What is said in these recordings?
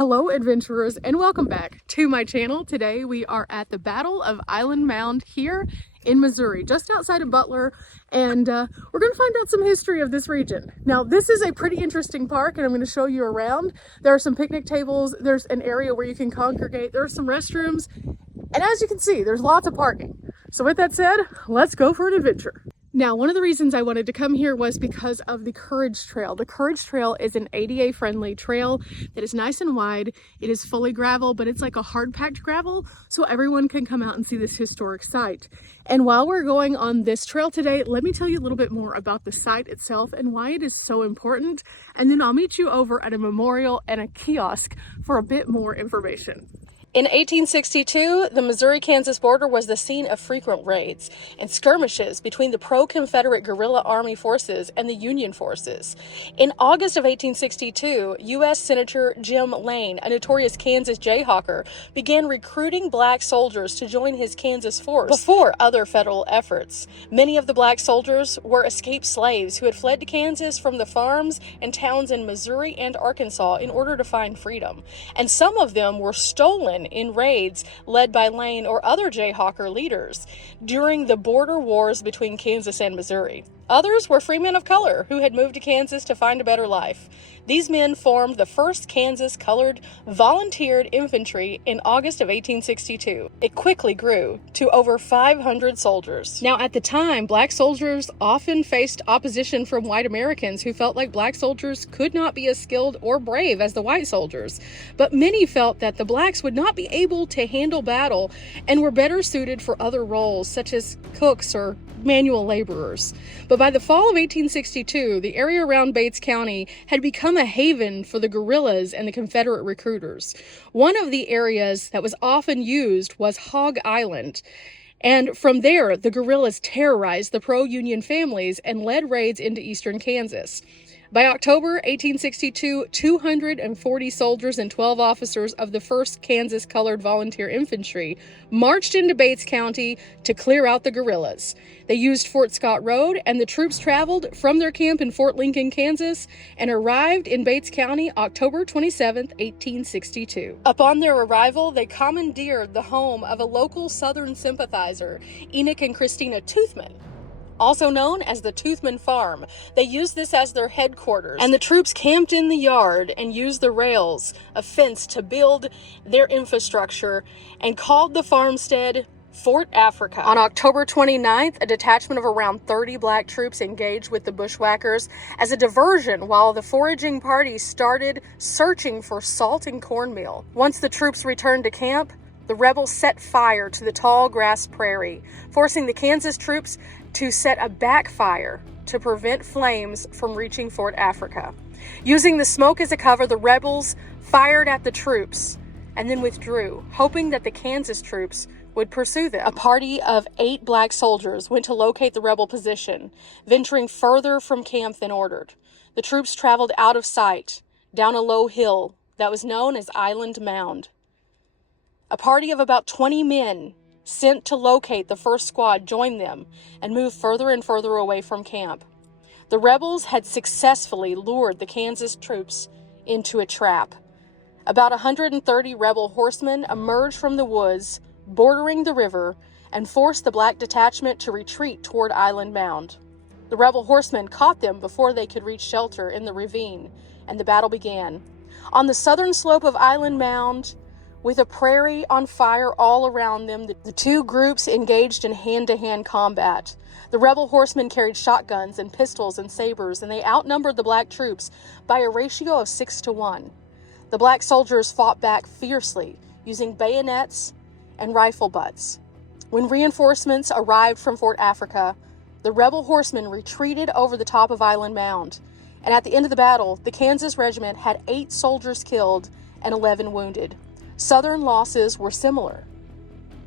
Hello adventurers and welcome back to my channel. Today we are at the Battle of Island Mound here in Missouri, just outside of Butler, and we're going to find out some history of this region. Now this is a pretty interesting park and I'm going to show you around. There are some picnic tables, there's an area where you can congregate, there are some restrooms, and as you can see there's lots of parking. So with that said, let's go for an adventure. Now, one of the reasons I wanted to come here was because of the Courage Trail. The Courage Trail is an ADA-friendly trail that is nice and wide. It is fully gravel, but it's like a hard-packed gravel, so everyone can come out and see this historic site. And while we're going on this trail today, let me tell you a little bit more about the site itself and why it is so important. And then I'll meet you over at a memorial and a kiosk for a bit more information. In 1862, the Missouri-Kansas border was the scene of frequent raids and skirmishes between the pro-Confederate guerrilla army forces and the Union forces. In August of 1862, U.S. Senator Jim Lane, a notorious Kansas Jayhawker, began recruiting black soldiers to join his Kansas force before other federal efforts. Many of the black soldiers were escaped slaves who had fled to Kansas from the farms and towns in Missouri and Arkansas in order to find freedom, and some of them were stolen in raids led by Lane or other Jayhawker leaders during the border wars between Kansas and Missouri. Others were free men of color who had moved to Kansas to find a better life. These men formed the 1st Kansas Colored Volunteered Infantry in August of 1862. It quickly grew to over 500 soldiers. Now, at the time, black soldiers often faced opposition from white Americans who felt like black soldiers could not be as skilled or brave as the white soldiers. But many felt that the blacks would not be able to handle battle and were better suited for other roles, such as cooks or manual laborers. But by the fall of 1862, the area around Bates County had become a haven for the guerrillas and the Confederate recruiters. One of the areas that was often used was Hog Island. And from there, the guerrillas terrorized the pro-Union families and led raids into eastern Kansas. By October 1862, 240 soldiers and 12 officers of the 1st Kansas Colored Volunteer Infantry marched into Bates County to clear out the guerrillas. They used Fort Scott Road, and the troops traveled from their camp in Fort Lincoln, Kansas, and arrived in Bates County October 27, 1862. Upon their arrival, they commandeered the home of a local Southern sympathizer, Enoch and Christina Toothman, also known as the Toothman Farm. They used this as their headquarters, and the troops camped in the yard and used the rails of fence to build their infrastructure and called the farmstead Fort Africa. On October 29th, a detachment of around 30 black troops engaged with the bushwhackers as a diversion while the foraging party started searching for salt and cornmeal. Once the troops returned to camp, the rebels set fire to the tall grass prairie, forcing the Kansas troops to set a backfire to prevent flames from reaching Fort Africa. Using the smoke as a cover, the rebels fired at the troops and then withdrew, hoping that the Kansas troops would pursue them. A party of 8 black soldiers went to locate the rebel position, venturing further from camp than ordered. The troops traveled out of sight, down a low hill that was known as Island Mound. A party of about 20 men sent to locate the first squad joined them and moved further and further away from camp. The rebels had successfully lured the Kansas troops into a trap. About 130 rebel horsemen emerged from the woods bordering the river and forced the black detachment to retreat toward Island Mound. The rebel horsemen caught them before they could reach shelter in the ravine, and the battle began. On the southern slope of Island Mound, with a prairie on fire all around them, the two groups engaged in hand-to-hand combat. The rebel horsemen carried shotguns and pistols and sabers, and they outnumbered the black troops by a ratio of 6 to 1. The black soldiers fought back fiercely, using bayonets and rifle butts. When reinforcements arrived from Fort Africa, the rebel horsemen retreated over the top of Island Mound, and at the end of the battle, the Kansas regiment had 8 soldiers killed and 11 wounded. Southern losses were similar.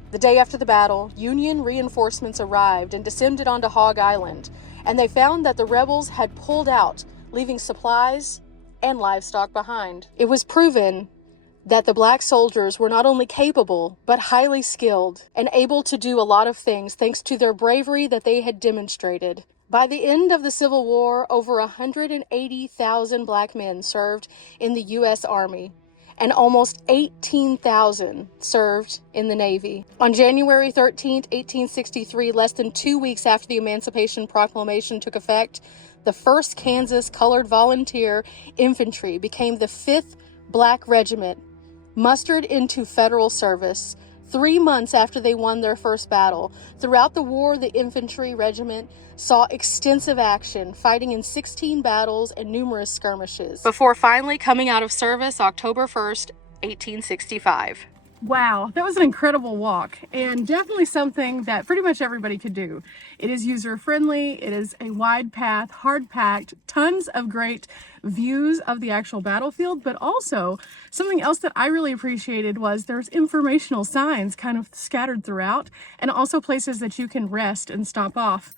The day after the battle, Union reinforcements arrived and descended onto Hog Island, and they found that the rebels had pulled out, leaving supplies and livestock behind. It was proven that the black soldiers were not only capable, but highly skilled and able to do a lot of things thanks to their bravery that they had demonstrated. By the end of the Civil War, over 180,000 black men served in the U.S. Army, and almost 18,000 served in the Navy. On January 13th, 1863, less than 2 weeks after the Emancipation Proclamation took effect, the 1st Kansas Colored Volunteer Infantry became the 5th Black Regiment, mustered into federal service 3 months after they won their first battle. Throughout the war, the infantry regiment saw extensive action, fighting in 16 battles and numerous skirmishes, before finally coming out of service October 1st, 1865. Wow, that was an incredible walk, and definitely something that pretty much everybody could do. It is user-friendly, it is a wide path, hard-packed, tons of great views of the actual battlefield, but also something else that I really appreciated was there's informational signs kind of scattered throughout, and also places that you can rest and stop off.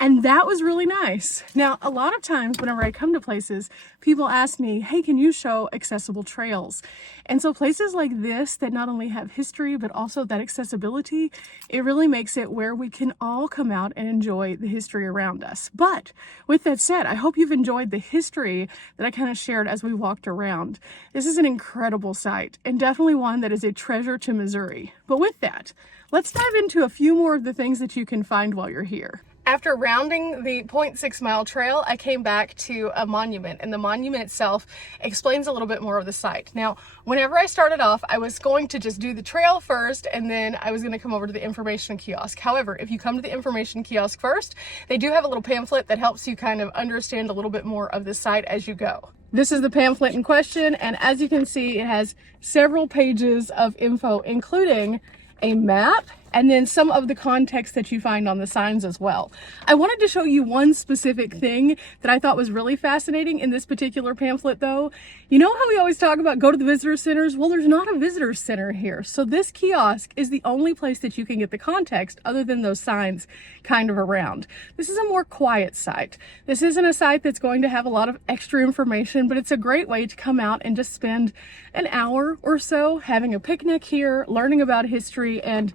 And that was really nice. Now, a lot of times whenever I come to places, people ask me, hey, can you show accessible trails? And so places like this that not only have history, but also that accessibility, it really makes it where we can all come out and enjoy the history around us. But with that said, I hope you've enjoyed the history that I kind of shared as we walked around. This is an incredible site and definitely one that is a treasure to Missouri. But with that, let's dive into a few more of the things that you can find while you're here. After rounding the 0.6 mile trail, I came back to a monument, and the monument itself explains a little bit more of the site. Now, whenever I started off, I was going to just do the trail first, and then I was going to come over to the information kiosk. However, if you come to the information kiosk first, they do have a little pamphlet that helps you kind of understand a little bit more of the site as you go. This is the pamphlet in question, and as you can see, it has several pages of info, including a map, and then some of the context that you find on the signs as well. I wanted to show you one specific thing that I thought was really fascinating in this particular pamphlet though. You know how we always talk about go to the visitor centers? Well, there's not a visitor center here. So this kiosk is the only place that you can get the context other than those signs kind of around. This is a more quiet site. This isn't a site that's going to have a lot of extra information, but it's a great way to come out and just spend an hour or so having a picnic here, learning about history, and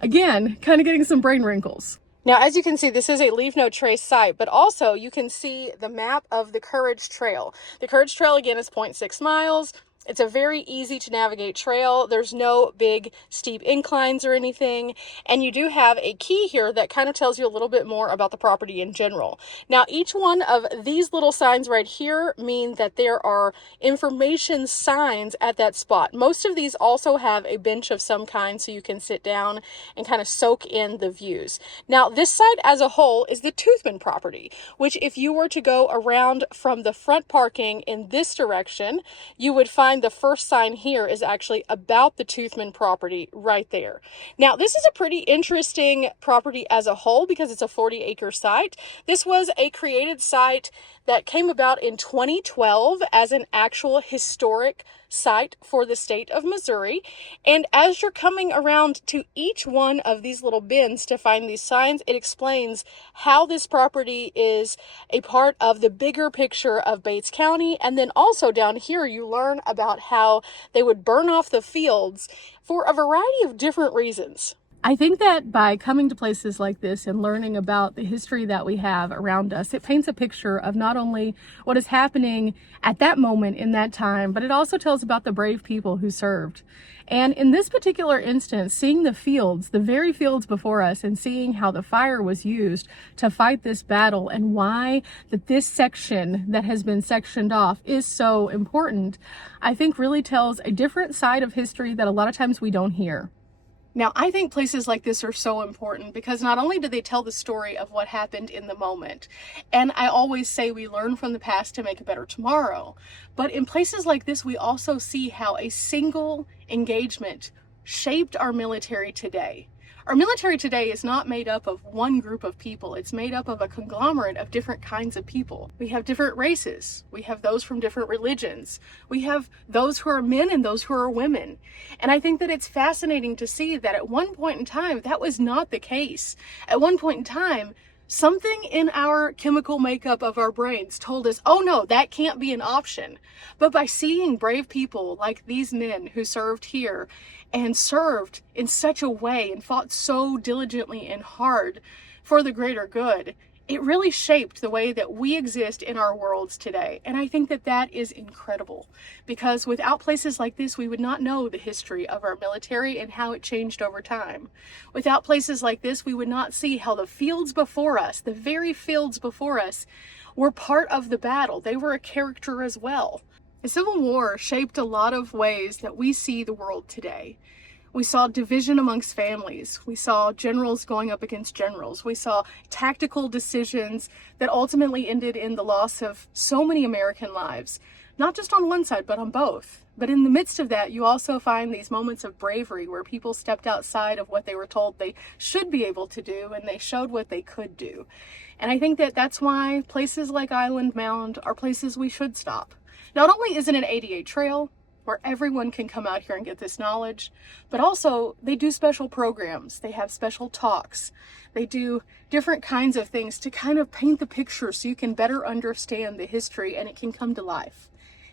again, kind of getting some brain wrinkles. Now, as you can see, this is a Leave No Trace site, but also you can see the map of the Courage Trail. The Courage Trail, again, is 0.6 miles. It's a very easy to navigate trail. There's no big steep inclines or anything. And you do have a key here that kind of tells you a little bit more about the property in general. Now, each one of these little signs right here mean that there are information signs at that spot. Most of these also have a bench of some kind so you can sit down and kind of soak in the views. Now, this site as a whole is the Toothman property, which if you were to go around from the front parking in this direction, you would find the first sign here is actually about the Toothman property right there. Now, this is a pretty interesting property as a whole because it's a 40-acre site. This was a created site that came about in 2012 as an actual historic site for the state of Missouri. And as you're coming around to each one of these little bins to find these signs, it explains how this property is a part of the bigger picture of Bates County. And then also down here, you learn about how they would burn off the fields for a variety of different reasons. I think that by coming to places like this and learning about the history that we have around us, it paints a picture of not only what is happening at that moment in that time, but it also tells about the brave people who served. And in this particular instance, seeing the fields, the very fields before us, and seeing how the fire was used to fight this battle and why that this section that has been sectioned off is so important, I think really tells a different side of history that a lot of times we don't hear. Now, I think places like this are so important because not only do they tell the story of what happened in the moment, and I always say we learn from the past to make a better tomorrow, but in places like this, we also see how a single engagement shaped our military today. Our military today is not made up of one group of people. It's made up of a conglomerate of different kinds of people. We have different races. We have those from different religions. We have those who are men and those who are women. And I think that it's fascinating to see that at one point in time, that was not the case. At one point in time, something in our chemical makeup of our brains told us, oh no, that can't be an option. But by seeing brave people like these men who served here and served in such a way and fought so diligently and hard for the greater good, it really shaped the way that we exist in our worlds today. And I think that that is incredible, because without places like this, we would not know the history of our military and how it changed over time. Without places like this, we would not see how the fields before us, the very fields before us, were part of the battle. They were a character as well. The Civil War shaped a lot of ways that we see the world today. We saw division amongst families. We saw generals going up against generals. We saw tactical decisions that ultimately ended in the loss of so many American lives, not just on one side, but on both. But in the midst of that, you also find these moments of bravery where people stepped outside of what they were told they should be able to do, and they showed what they could do. And I think that that's why places like Island Mound are places we should stop. Not only is it an ADA trail, where everyone can come out here and get this knowledge, but also they do special programs. They have special talks. They do different kinds of things to kind of paint the picture so you can better understand the history and it can come to life.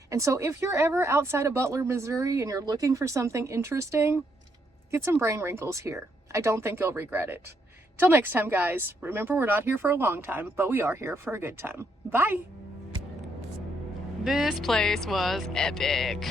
And so if you're ever outside of Butler, Missouri, and you're looking for something interesting, get some brain wrinkles here. I don't think you'll regret it. Till next time, guys, remember, we're not here for a long time, but we are here for a good time. Bye. This place was epic.